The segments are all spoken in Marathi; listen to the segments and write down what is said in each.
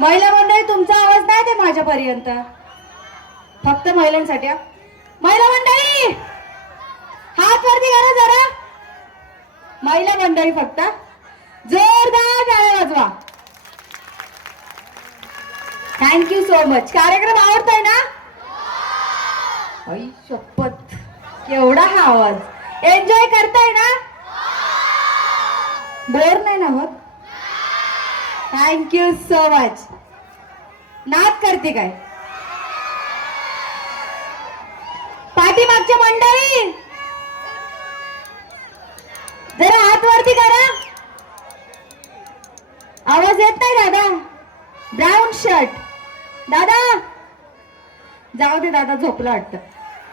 महिला मंडळी तुमचा आवाज नाही ते माझ्यापर्यंत, फक्त महिलांसाठी. महिला मंडळी हात वरती करा जरा. महिला मंडळी फक्त जोरदार टाळ्या वाजवा. Thank you so much. कार्यक्रम आवडतोय ना? आई शपथ, केवढा हा आवाज. एन्जॉय करताय ना? बोर नाही ना होत? Thank you so much. नाच करते काय? पाठीमागच्या मंडळी जरा हात वरती करा. आवाज येत नाही दादा. ब्राऊन शर्ट दादा, जाऊ दे दादा, झोपला वाटतं.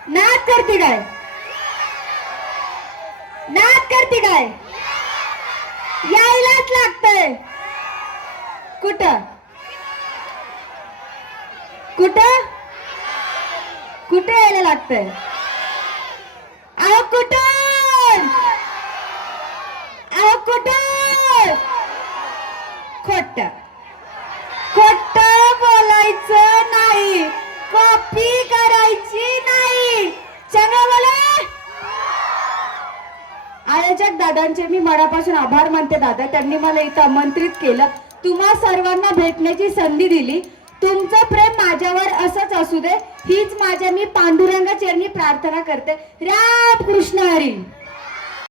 नाच करते काय? नाच करते काय? यायलाच लागतंय. कुठं कुठं कुठे यायला लागतंय? अहो कुठं? अहो कुठं? खोट खोट बोलायचं नाही, कॉपी करायची नाही. चंगा बोला. आयोजक दादांचे मी मनापासून आभार मानते. दादा, त्यांनी मला इथं आमंत्रित केलं, तुम्हा सर्वांना भेटण्याची संधी दिली. तुमचं प्रेम माझ्यावर असंच असू दे, हीच माझ्या मी पांडुरंगा चरणी प्रार्थना करते. राम कृष्ण हरी.